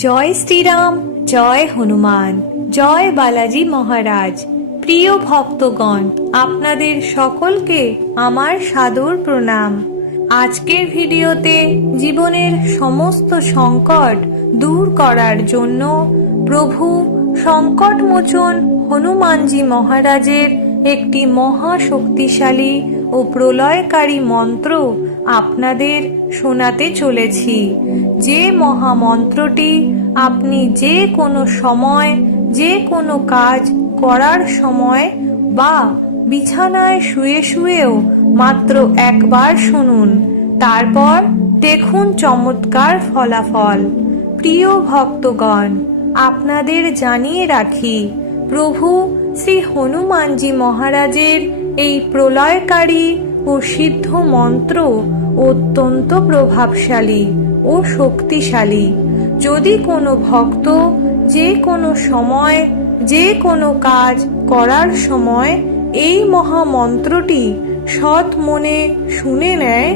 জয় শ্রীরাম, জয় হনুমান, জয় বালাজি মহারাজ। প্রিয় ভক্তগণ, আপনাদের সকলকে আমার সাদর প্রণাম। আজকের ভিডিওতে জীবনের সমস্ত সংকট দূর করার জন্য প্রভু সংকটমোচন হনুমানজি মহারাজের একটি মহা শক্তিশালী ও প্রলয়কারী মন্ত্র আপনাদের শোনাতে চলেছি। যে মহামন্ত্রটি আপনি যে কোনো সময়, যে কোনো কাজ করার সময় বা বিছানায় শুয়ে শুয়েও মাত্র একবার শুনুন, তারপর দেখুন চমৎকার ফলাফল। প্রিয় ভক্তগণ, আপনাদের জানিয়ে রাখি, প্রভু শ্রী হনুমানজি মহারাজের এই প্রলয়কারী ও সিদ্ধ মন্ত্র অত্যন্ত প্রভাবশালী ও শক্তিশালী। যদি কোনো ভক্ত যে কোনো সময়, যে কোনো কাজ করার সময় এই মহামন্ত্রটি সৎ মনে শুনে নেয়,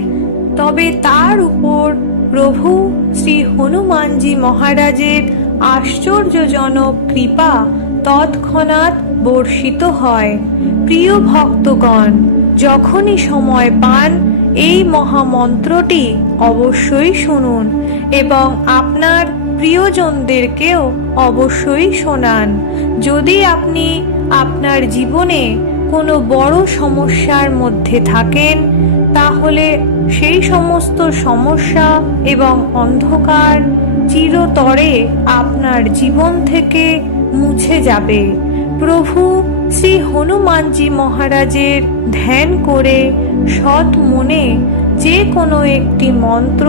তবে তার উপর প্রভু শ্রী হনুমানজি মহারাজের আশ্চর্যজনক কৃপা তৎক্ষণাৎ বর্ষিত হয়। প্রিয় ভক্তগণ, যখনই সময় পান এই মহামন্ত্রটি অবশ্যই শুনুন এবং আপনার প্রিয়জনদেরকেও অবশ্যই শোনান। যদি আপনি আপনার জীবনে কোনো বড় সমস্যার মধ্যে থাকেন, তাহলে সেই সমস্ত সমস্যা এবং অন্ধকার চিরতরে আপনার জীবন থেকে মুছে যাবে। প্রভু শ্রী হনুমানজি মহারাজের ধ্যান করে সৎ মনে যে কোনো একটি মন্ত্র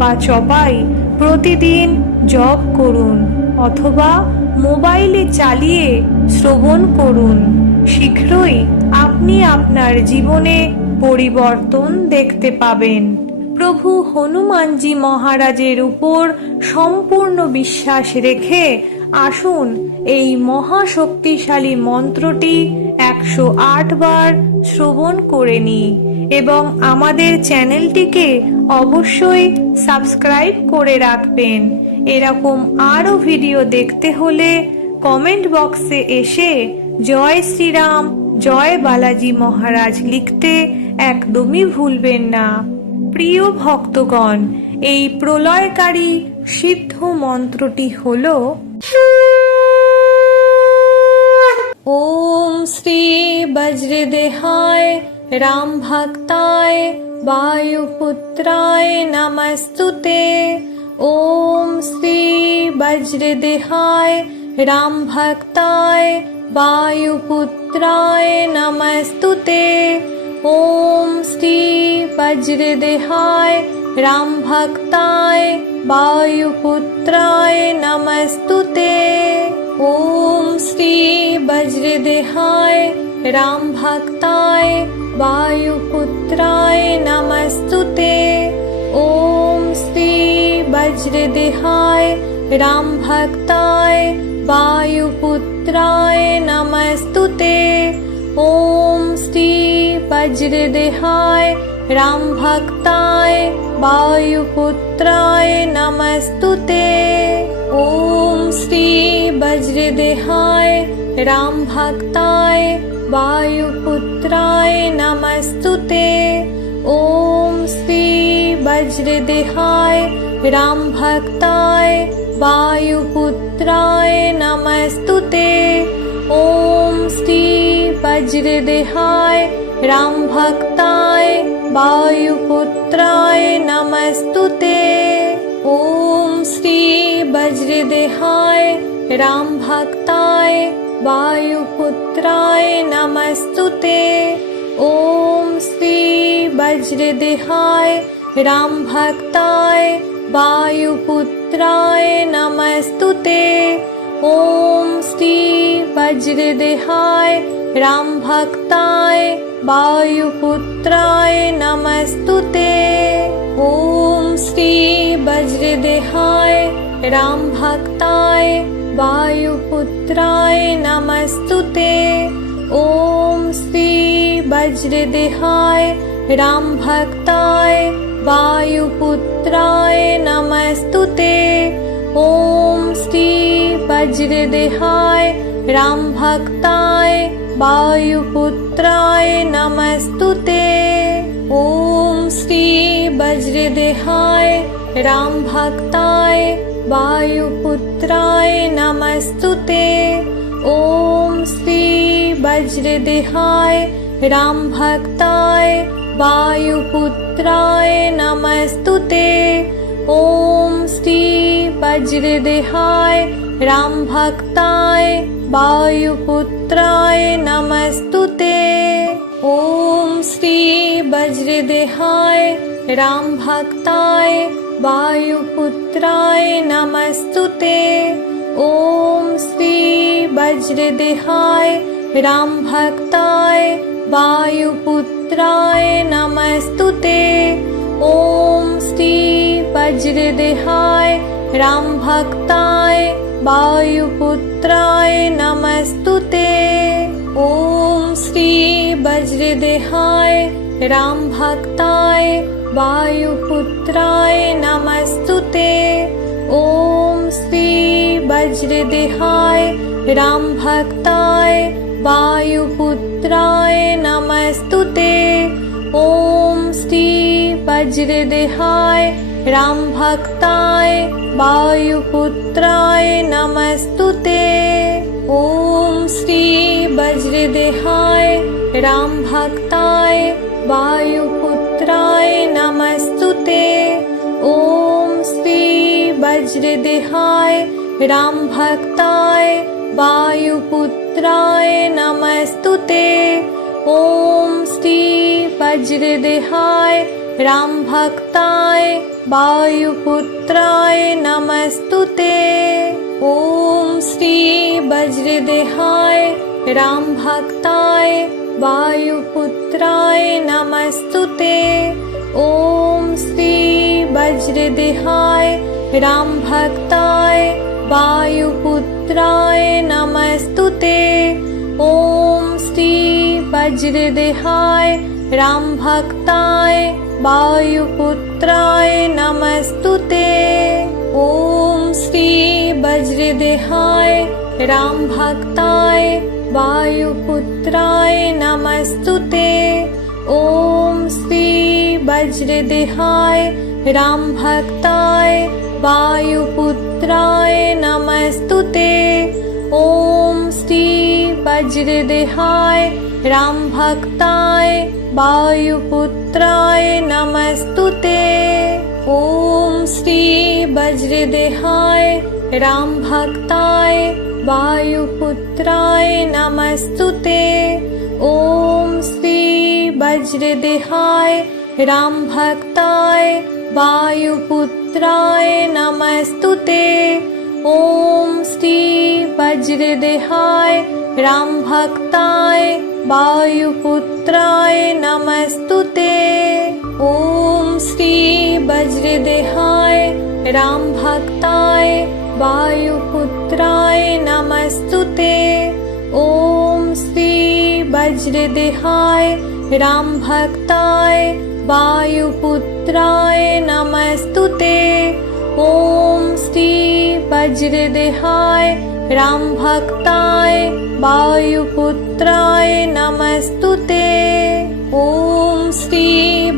বা জপাই প্রতিদিন জপ করুন অথবা মোবাইলে চালিয়ে শ্রবণ করুন। শীঘ্রই আপনি আপনার জীবনে পরিবর্তন দেখতে পাবেন। প্রভু হনুমানজি মহারাজের উপর সম্পূর্ণ বিশ্বাস রেখে আসুন এই মহাশক্তিশালী মন্ত্রটি 108 বার শ্রবণ করে নিই এবং আমাদের চ্যানেলটিকে অবশ্যই সাবস্ক্রাইব করে রাখবেন। এরকম আরও ভিডিও দেখতে হলে কমেন্ট বক্সে এসে জয় শ্রীরাম, জয় বালাজি মহারাজ লিখতে একদমই ভুলবেন না। প্রিয় ভক্তগণ, এই প্রলয়কারী সিদ্ধ মন্ত্রটি হল ওম শ্রী বজ্রদেহায় রাম ভক্তায় বায়ুপুত্রায় নমস্তুতে। ওম শ্রী বজ্রদেহায় রাম ভক্তায় বায়ুপুত্রায় নমস্তুতে। ওম শ্রী বজ্রদেহায় রাম ভক্তায় বায়ুপুত্রায় নমস্তুতে। ওম শ্রী বজ্রদেহায় রাম ভক্তায় বায়ুপুত্রায় নমস্তুতে। ওম শ্রী বজ্রদেহায় রাম ভক্তায় বায়ুপুত্রায় নমস্তুতে। ওম শ্রী বজ্রদেহায় রাম ভক্তায় বায়ুপুত্রায় নমস্তুতে। ওম শ্রী বজ্রদেহায় রাম ভক্তায় বায়ুপুত্রায় নমস্তুতে। ওম শ্রী বজ্রদেহায় রাম ভক্তায় বায়ুপুত্রায় নমস্তুতে। ওম শ্রী বজ্রদেহায় রাম ভক্তায় বায়ুপুত্রায় নমস্তুতে। ওম শ্রী বজ্রদেহায় রাম ভক্তায় বায়ুপুত্রায় নমস্তুতে। ওম শ্রী বজ্রদেহায় রাম ভক্তায় বায়ুপুত্রায় নমস্তুতে। ওম শ্রী বজ্রদেহায় রাম ভক্তায় বায়ুপুত্রায় নমস্তুতে। ওম শ্রী বজ্রদেহায় রাম ভক্তায় বায়ুপুত্রায় নমস্তুতে। ওম শ্রী বজ্রদেহায় রাম ভক্তায় বায়ুপুত্রায় নমস্তুতে। ওম वज्रदेहाय रामभक्ताय वायुपुत्राय नमस्तुते। ॐ श्री वज्रदेहाय रामभक्ताय वायुपुत्राय नमस्तुते। ॐ श्री वज्रदेहाय रामभक्ताय वायुपुत्राय नमस्तुते। ॐ श्री वज्रदेहाय रामभक्ताय वायुपुत्राय नमस्तुते। ॐ श्री वज्रदेहाय रामभक्ताय वायुपुत्राय नमस्तुते। ॐ श्री वज्रदेहाय रामभक्ताय वायुपुत्राय नमस्तुते। ॐ श्री वज्रदेहाय रामभक्ताय वायुपुत्राय नमस्तुते। ॐ श्री वज्रदेहाय रामभक्ताय वायुपुत्राय नमस्तुते। ॐ श्री वज्रदेहाय रामभक्ताय वायुपुत्राय नमस्तुते। ॐ श्री वज्रदेहाय रामभक्ताय वायुपुत्राय नमस्तुते। ॐ श्री वज्रदेहाय रामभक्ताय वायुपुत्राय नमस्तुते। ॐ श्री वज्रदेहाय रामभक्ताय वायुपुत्राय नमस्तुते। ॐ श्री वज्रदेहाय रामभक्ताय वायुपुत्राय नमस्तुते। ॐ श्री वज्रदेहाय रामभक्ताय वायुपुत्राय नमस्तुते। ॐ श्री वज्रदेहाय रामभक्ताय वायुपुत्राय नमस्तुते। ॐ श्री वज्रदेहाय रामभक्ताय वायुपुत्राय नमस्तुते। ॐ श्री वज्रदेहाय रामभक्ताय वायुपुत्राय नमस्तुते। ॐ श्री वज्रदेहाय रामभक्ताय वायुपुत्राय नमस्तुते। ॐ श्री वज्रदेहाय रामभक्ताय वायुपुत्राय नमस्तुते। ॐ श्री वज्रदेहाय रामभक्ताय वायुपुत्राय नमस्तुते। ॐ श्री वज्रदेहाय रामभक्ताय वायुपुत्राय नमस्तुते। ॐ श्री वज्रदेहाय रामभक्ताय वायुपुत्राय नमस्तुते। ॐ श्री वज्रदेहाय रामभक्ताय वायुपुत्राय नमस्तुते। ॐ श्री वज्रदेहाय रामभक्ताय वायुपुत्राय नमस्तुते। ॐ श्री वज्रदेहाय रामभक्ताय वायुपुत्राय नमस्तुते। ॐ श्री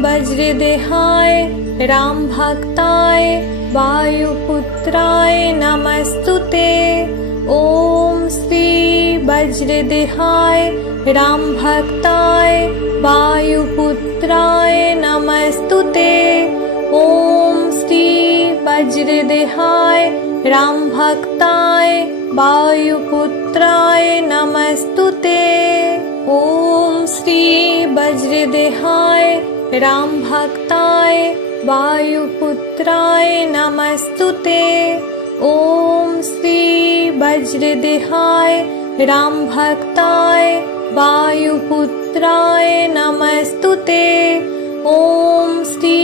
वज्रदेहाय रामभक्ताय वायुपुत्राय नमस्तुते। ॐ श्री वज्रदेहाय रामभक्ताय वायुपुत्राय नमस्तुते। ॐ श्री वज्रदेहाय रामभक्ताय वायुपुत्राय नमस्तुते। ॐ श्री वज्रदेहाय रामभक्ताय वायुपुत्राय नमस्तुते। ॐ श्री वज्रदेहाय रामभक्ताय वायुपुत्राय नमस्तुते। ॐ श्री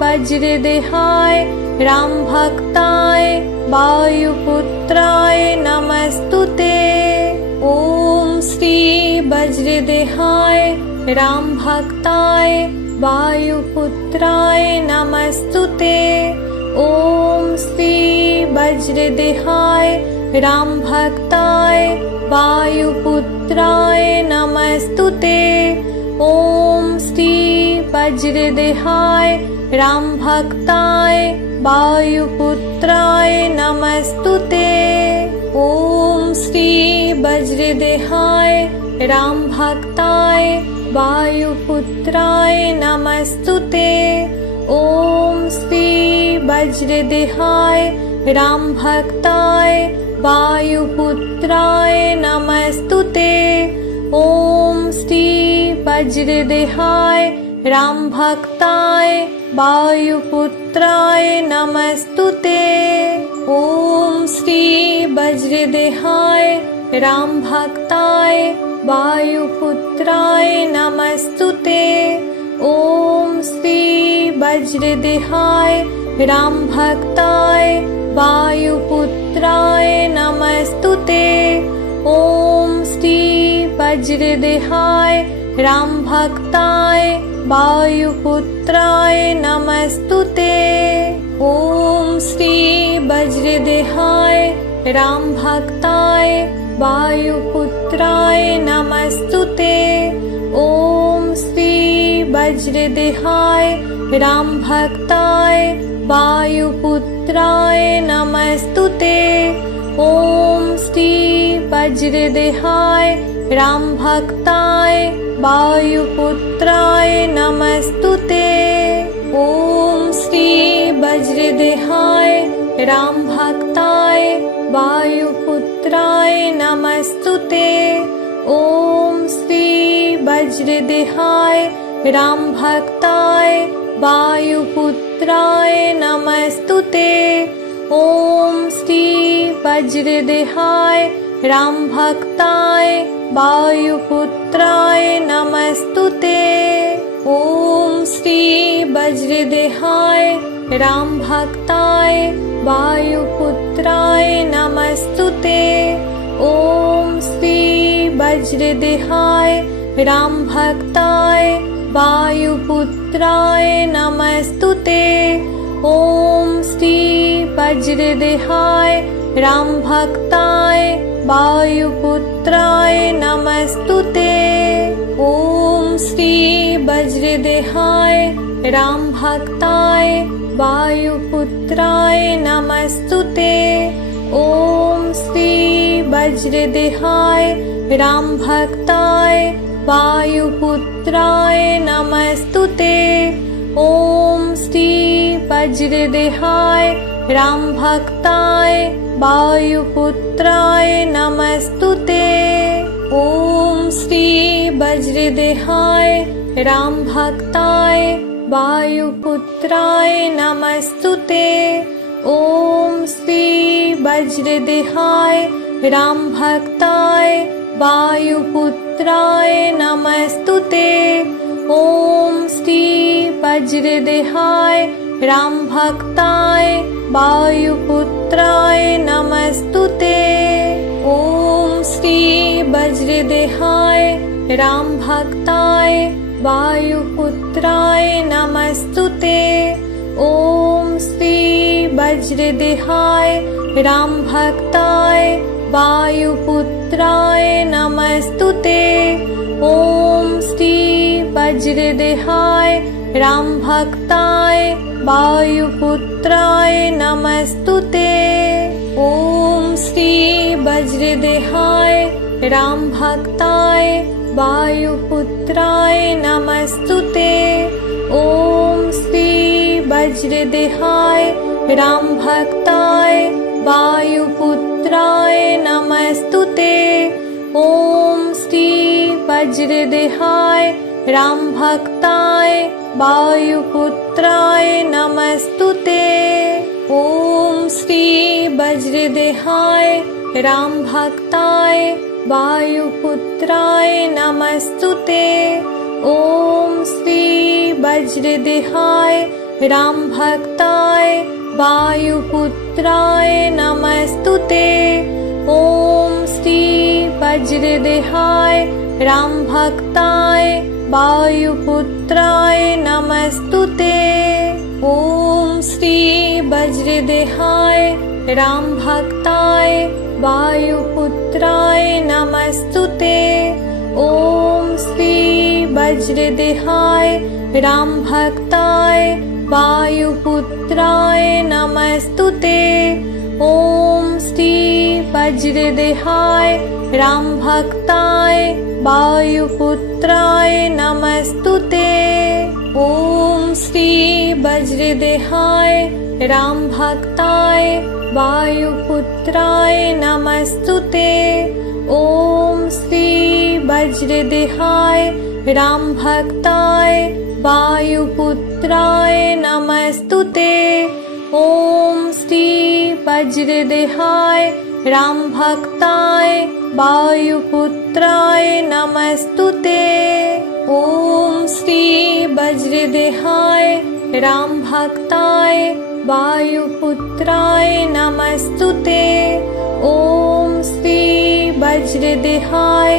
वज्रदेहाय रामभक्ताय वायुपुत्राय नमस्तुते। ॐ श्री वज्रदेहाय रामभक्ताय वायुपुत्राय नमस्तुते। ॐ श्री वज्रदेहाय रामभक्ताय वायुपुत्राय नमस्तुते। ॐ श्री वज्रदेहाय रामभक्ताय वायुपुत्राय नमस्तुते। ॐ श्री वज्रदेहाय रामभक्ताय वायुपुत्राय नमस्तुते। ॐ श्री वज्रदेहाय रामभक्ताय वायुपुत्राय नमस्तुते। ॐ श्री वज्रदेहाय रामभक्ताय वायुपुत्राय नमस्तुते। ॐ श्री वज्रदेहाय रामभक्ताय वायुपुत्राय नमस्तुते। ॐ श्री वज्रदेहाय रामभक्ताय वायुपुत्राय नमस्तुते। ॐ श्री वज्रदेहाय रामभक्ताय वायुपुत्राय नमस्तुते। ॐ श्री वज्रदेहाय रामभक्ताय वायुपुत्राय नमस्तुते। ॐ श्री वज्रदेहाय रामभक्ताय वायुपुत्राय नमस्तुते। ॐ श्री वज्रदेहाय रामभक्ताय वायुपुत्राय नमस्तुते। ॐ श्री वज्रदेहाय रामभक्ताय वायुपुत्राय नमस्तुते। ॐ श्री वज्रदेहाय रामभक्ताय वायुपुत्राय नमस्तुते। ॐ श्री वज्रदेहाय रामभक्ताय वायुपुत्राय नमस्तुते। ॐ श्री वज्रदेहाय रामभक्ताय वायुपुत्राय नमस्तुते। ॐ श्री वज्रदेहाय रामभक्ताय वायुपुत्राय नमस्तुते। ॐ श्री वज्रदेहाय रामभक्ताय वायुपुत्राय नमस्तुते। ॐ श्री वज्रदेहाय रामभक्ताय वायुपुत्राय नमस्तुते। ॐ श्री वज्रदेहाय रामभक्ताय वायुपुत्राय नमस्तुते। ॐ श्री वज्रदेहाय रामभक्ताय वायुपुत्राय नमस्तुते। ॐ श्री वज्रदेहाय रामभक्ताय वायुपुत्राय नमस्तुते। ॐ श्री वज्रदेहाय रामभक्ताय वायुपुत्राय नमस्तुते। ॐ श्री वज्रदेहाय रामभक्ताय वायुपुत्राय नमस्तुते। ॐ श्री वज्रदेहाय रामभक्ताय वायुपुत्राय नमस्तुते। ॐ श्री वज्रदेहाय रामभक्ताय वायुपुत्राय नमस्तुते। ॐ श्री वज्रदेहाय रामभक्ताय वायुपुत्राय नमस्तुते। ॐ श्री वज्रदेहाय रामभक्ताय वायुपुत्राय नमस्तुते। ॐ श्री वज्रदेहाय रामभक्ताय वायुपुत्राय नमस्तुते। ॐ श्री वज्रदेहाय रामभक्ताय वायुपुत्राय नमस्तुते। ॐ श्री वज्रदेहाय रामभक्ताय वायुपुत्राय नमस्तुते। ॐ श्री वज्रदेहाय रामभक्ताय वायुपुत्राय नमस्तुते। ॐ श्री वज्रदेहाय रामभक्ताय वायुपुत्राय नमस्तुते। ॐ श्री वज्रदेहाय रामभक्ताय वायुपुत्राय नमस्तुते। ॐ श्री वज्रदेहाय रामभक्ताय वायुपुत्राय नमस्तुते। ॐ श्री वज्रदेहाय रामभक्ताय वायुपुत्राय नमस्तुते। ॐ श्री वज्रदेहाय रामभक्ताय वायुपुत्राय नमस्तुते। ॐ श्री वज्रदेहाय रामभक्ताय वायुपुत्राय नमस्तुते। ॐ श्री वज्रदेहाय रामभक्ताय वायुपुत्राय नमस्तुते। ॐ श्री वज्रदेहाय रामभक्ताय वायुपुत्राय नमस्तुते। ॐ श्री वज्रदेहाय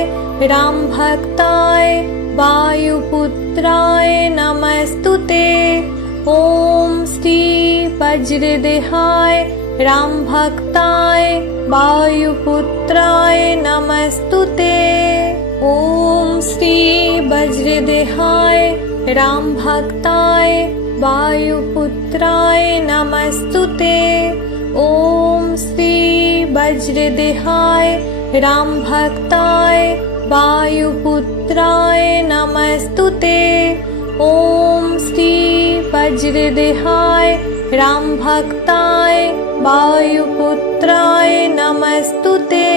रामभक्ताय वायुपुत्राय नमस्तुते। ॐ श्री वज्रदेहाय रामभक्ताय वायुपुत्राय नमस्तुते। ॐ श्री वज्रदेहाय रामभक्ताय वायुपुत्राय नमस्तुते। ॐ श्री वज्रदेहाय रामभक्ताय वायुपुत्राय नमस्तुते। ॐ श्री वज्रदेहाय रामभक्ताय वायुपुत्राय नमस्तुते।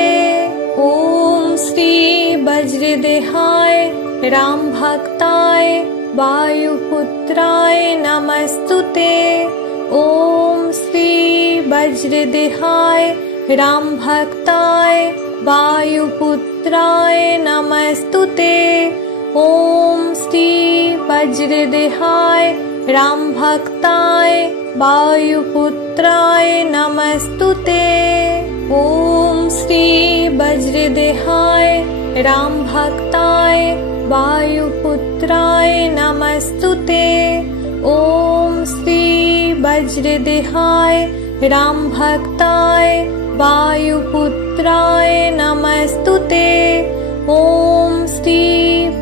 ॐ श्री वज्रदेहाय रामभक्ताय वायुपुत्राय नमस्तुते। ॐ श्री वज्रदेहाय रामभक्ताय वायुपुत्राय नमस्तुते। ॐ श्री वज्रदेहाय रामभक्ताय वायुपुत्राय नमस्तुते। ॐ श्री वज्रदेहाय रामभक्ताय वायुपुत्राय नमस्तुते। ॐ श्री वज्रदेहाय रामभक्ताय वायुपुत्राय नमस्तुते। ॐ श्री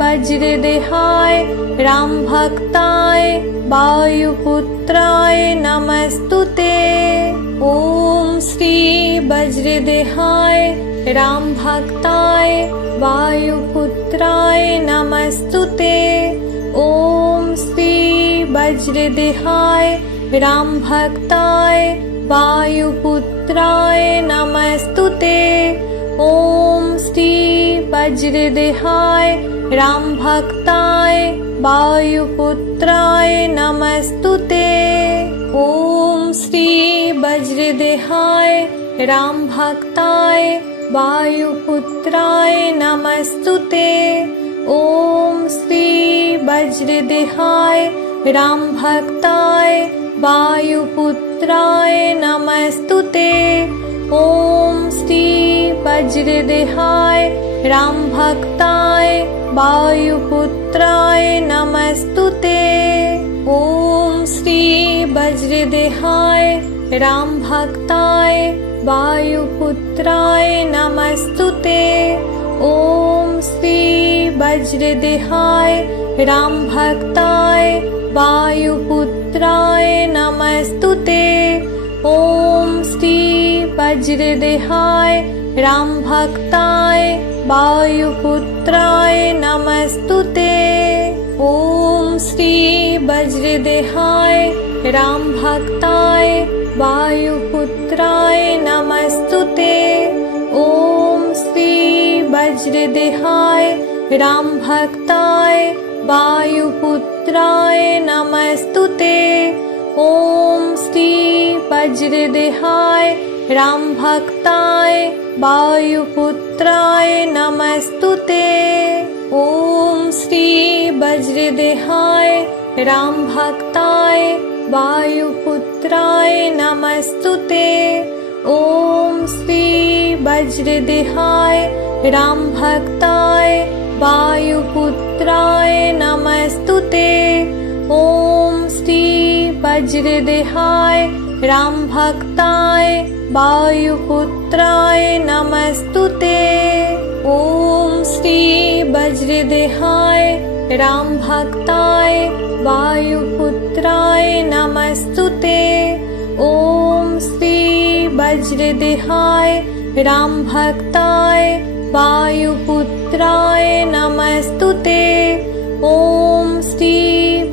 वज्रदेहाय रामभक्ताय वायुपुत्राय नमस्तुते। ॐ श्री वज्रदेहाय रामभक्ताय वायुपुत्राय नमस्तुते। ॐ श्री वज्रदेहाय रामभक्ताय वायुपुत्राय नमस्तुते। ॐ श्री वज्रदेहाय रामभक्ताय वायुपुत्राय नमस्तुते। ॐ श्री वज्रदेहाय रामभक्ताय वायुपुत्राय नमस्तुते। ॐ श्री वज्रदेहाय रामभक्ताय वायुपुत्राय नमस्तुते। ॐ श्री वज्रदेहाय रामभक्ताय वायुपुत्राय नमस्तुते। ॐ श्री वज्रदेहाय रामभक्ताय वायुपुत्राय नमस्तुते। ॐ श्री वज्रदेहाय रामभक्ताय वायुपुत्राय नमस्तुते। ॐ श्री वज्रदेहाय रामभक्ताय वायुपुत्राय नमस्तुते। ॐ श्री वज्रदेहाय रामभक्ताय वायुपुत्राय नमस्तुते। ॐ श्री वज्रदेहाय रामभक्ताय वायुपुत्राय नमस्तुते। ॐ श्री वज्रदेहाय रामभक्ताय वायुपुत्राय नमस्तुते। ॐ श्री वज्रदेहाय रामभक्ताय वायुपुत्राय नमस्तुते। ॐ श्री वज्रदेहाय रामभक्ताय वायुपुत्राय नमस्तुते। ॐ श्री वज्रदेहाय रामभक्ताय वायुपुत्राय वायुपुत्राय नमस्तुते। ॐ श्री वज्रदेहाय रामभक्ताय वायुपुत्राय नमस्तुते। ॐ श्री वज्रदेहाय रामभक्ताय वायुपुत्राय नमस्तुते। ॐ श्री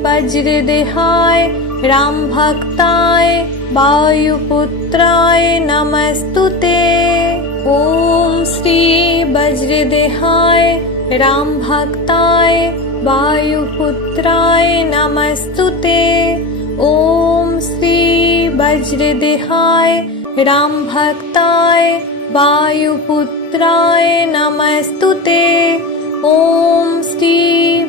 वज्रदेहाय रामभक्ताय वायुपुत्राय नमस्तुते। ॐ श्री वज्रदेहाय रामभक्ताय वायुपुत्राय नमस्तुते। ॐ श्री वज्रदेहाय रामभक्ताय वायुपुत्राय नमस्तुते। ॐ श्री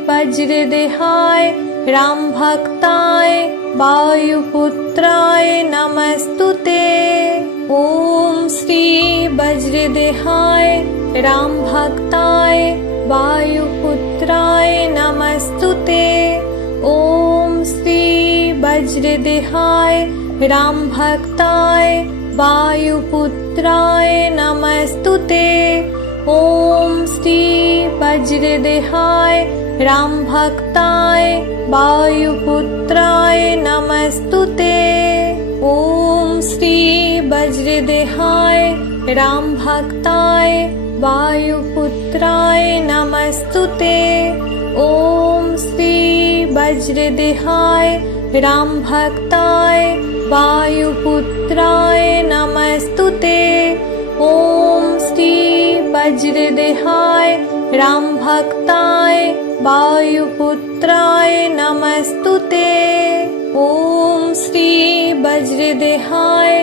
वज्रदेहाय रामभक्ताय वायुपुत्राय नमस्तुते। ॐ श्री वज्रदेहाय रामभक्ताय वायुपुत्राय नमस्तुते। ॐ श्री वज्रदेहाय रामभक्ताय वायुपुत्राय नमस्तुते। ॐ श्री वज्रदेहाय रामभक्ताय वायुपुत्राय नमस्तुते। ॐ श्री वज्रदेहाय रामभक्ताय वायुपुत्राय नमस्तुते। ॐ श्री वज्रदेहाय रामभक्ताय वायुपुत्राय नमस्तुते। ॐ श्री वज्रदेहाय रामभक्ताय वायुपुत्राय नमस्तुते। ॐ श्री वज्रदेहाय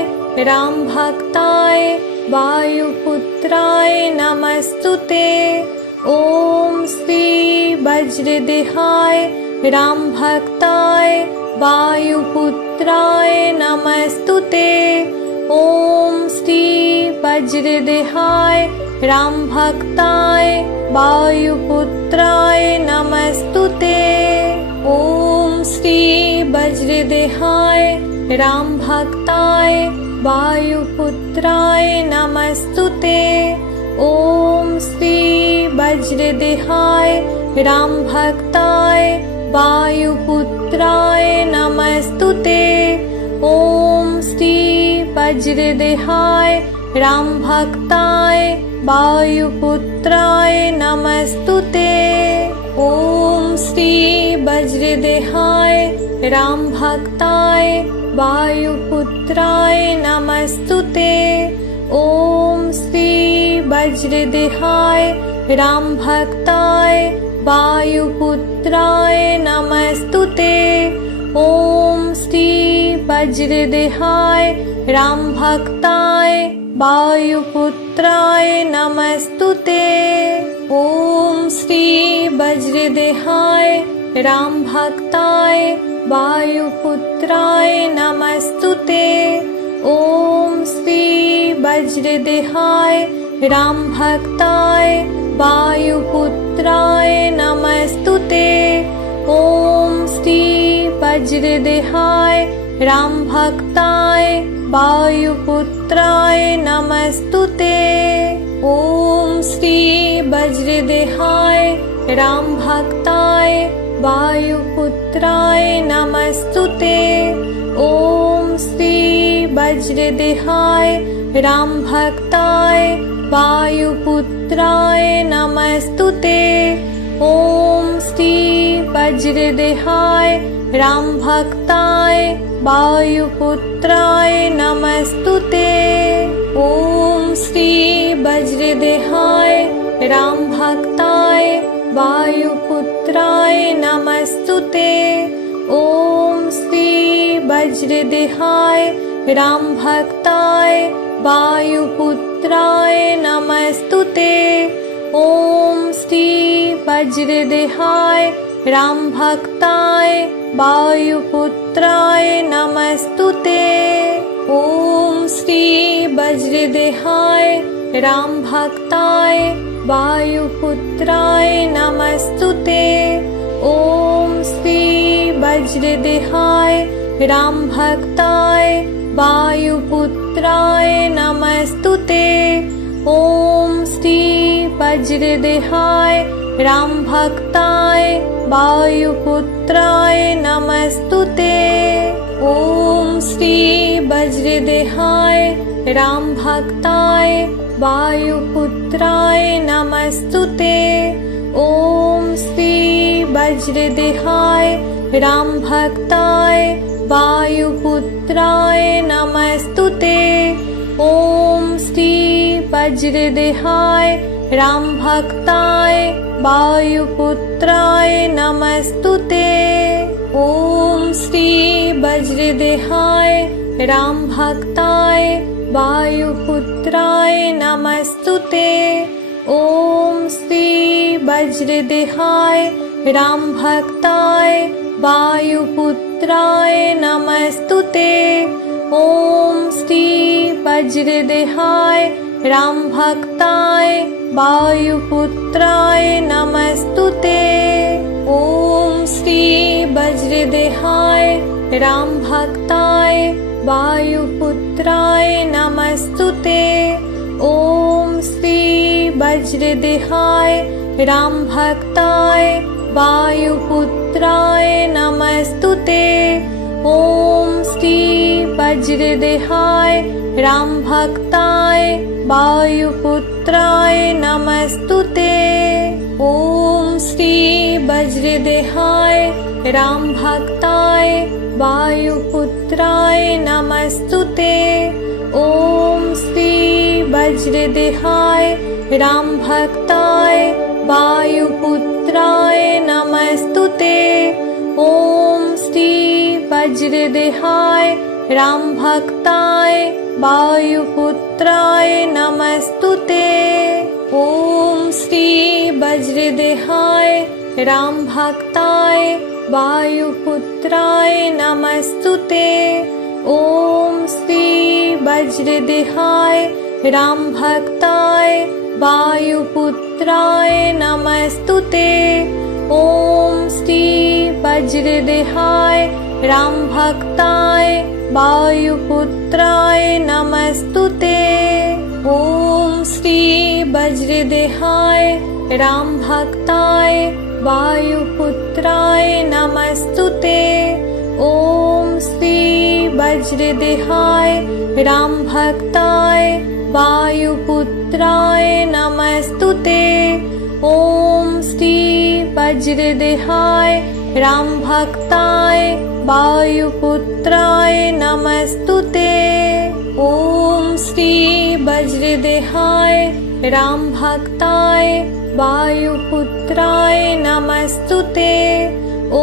रामभक्ताय वायुपुत्राय नमस्तुते। ॐ श्री वज्रदेहाय रामभक्ताय वायुपुत्राय नमस्तुते। ॐ श्री वज्रदेहाय रामभक्ताय वायुपुत्राय नमस्तुते। ॐ श्री वज्रदेहाय रामभक्ताय वायुपुत्राय नमस्तुते। ॐ श्री वज्रदेहाय रामभक्ताय वायुपुत्राय नमस्तुते। ॐ श्री वज्रदेहाय रामभक्ताय वायुपुत्राय नमस्तुते। ॐ श्री वज्रदेहाय रामभक्ताय वायुपुत्राय नमस्तुते। ॐ श्री वज्रदेहाय रामभक्ताय वायुपुत्राय नमस्तुते। ॐ श्री वज्रदेहाय रामभक्ताय वायुपुत्राय नमस्तुते। ॐ श्री वज्रदेहाय रामभक्ताय वायुपुत्राय नमस्तुते। ॐ श्री वज्रदेहाय रामभक्ताय वायुपुत्राय नमस्तुते। ॐ श्री वज्रदेहाय रामभक्ताय वायुपुत्राय नमस्तुते। ॐ श्री वज्रदेहाय रामभक्ताय वायुपुत्राय नमस्तुते। ॐ श्री वज्रदेहाय रामभक्ताय वायुपुत्राय नमस्तुते। ॐ श्री वज्रदेहाय रामभक्ताय वायुपुत्राय नमस्तुते। ॐ श्री वज्रदेहाय रामभक्ताय वायुपुत्राय नमस्तुते। ॐ श्री वज्रदेहाय रामभक्ताय वायुपुत्राय नमस्तुते। ॐ श्री वज्रदेहाय रामभक्ताय वायुपुत्राय नमस्तुते। ॐ श्री वज्रदेहाय रामभक्ताय वायुपुत्राय नमस्तुते। ॐ श्री वज्रदेहाय रामभक्ताय वायुपुत्राय नमस्तुते। ॐ श्री वज्रदेहाय रामभक्ताय वायुपुत्राय नमस्तुते। ॐ श्री वज्रदेहाय रामभक्ताय वायुपुत्राय नमस्तुते। ॐ श्री वज्रदेहाय रामभक्ताय वायुपुत्राय नमस्तुते। ॐ श्री वज्रदेहाय रामभक्ताय वायुपुत्राय नमस्तुते। ॐ श्री वज्रदेहाय रामभक्ताय वायुपुत्राय नमस्तुते। ॐ श्री वज्रदेहाय रामभक्ताय वायुपुत्राय नमस्तुते। ॐ श्री वज्रदेहाय रामभक्ताय वायुपुत्राय नमस्तुते। ॐ श्री वज्रदेहाय रामभक्ताय वायुपुत्राय नमस्तुते। ॐ श्री वज्रदेहाय रामभक्ताय वायुपुत्राय नमस्तुते। ॐ श्री वज्रदेहाय रामभक्ताय वायुपुत्राय नमस्तुते। ॐ श्री वज्रदेहाय रामभक्ताय वायुपुत्राय नमस्तुते। ॐ श्री वज्रदेहाय रामभक्ताय वायुपुत्राय नमस्तुते। ॐ श्री वज्रदेहाय रामभक्ताय वायुपुत्राय नमस्तुते। ॐ श्री वज्रदेहाय रामभक्ताय वायुपुत्राय नमस्तुते। ॐ श्री वज्रदेहाय रामभक्ताय वायुपुत्राय नमस्तुते। ॐ श्री वज्रदेहाय रामभक्ताय वायुपुत्राय नमस्तुते। ॐ श्री वज्रदेहाय रामभक्ताय वायुपुत्राय नमस्तुते। ॐ श्री वज्रदेहाय रामभक्ताय वायुपुत्राय नमस्तुते। ॐ श्री वज्रदेहाय रामभक्ताय वायुपुत्राय नमस्तुते। ॐ श्री वज्रदेहाय रामभक्ताय वायुपुत्राय नमस्तुते।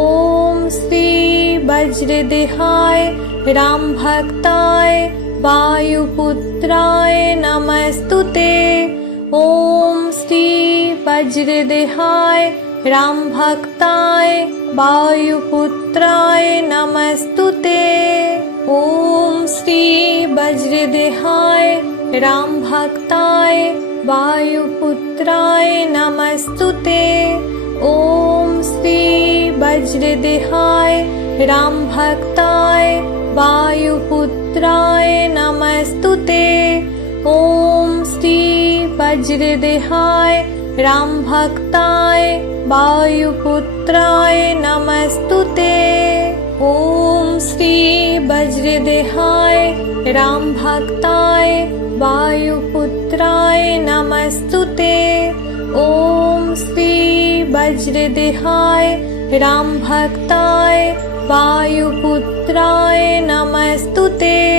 ॐ श्री वज्रदेहाय रामभक्ताय वायुपुत्राय नमस्तुते। ॐ श्री वज्रदेहाय रामभक्ताय वायुपुत्राय नमस्तुते। ॐ श्री वज्रदेहाय रामभक्ताय वायुपुत्राय नमस्तुते। ॐ श्री वज्रदेहाय रामभक्ताय वायुपुत्राय नमस्तुते। ॐ श्री वज्रदेहाय रामभक्ताय वायुपुत्राय नमस्तुते। ॐ श्री वज्रदेहाय रामभक्ताय वायुपुत्राय नमस्तुते। ॐ श्री वज्रदेहाय रामभक्ताय वायुपुत्राय नमस्तुते।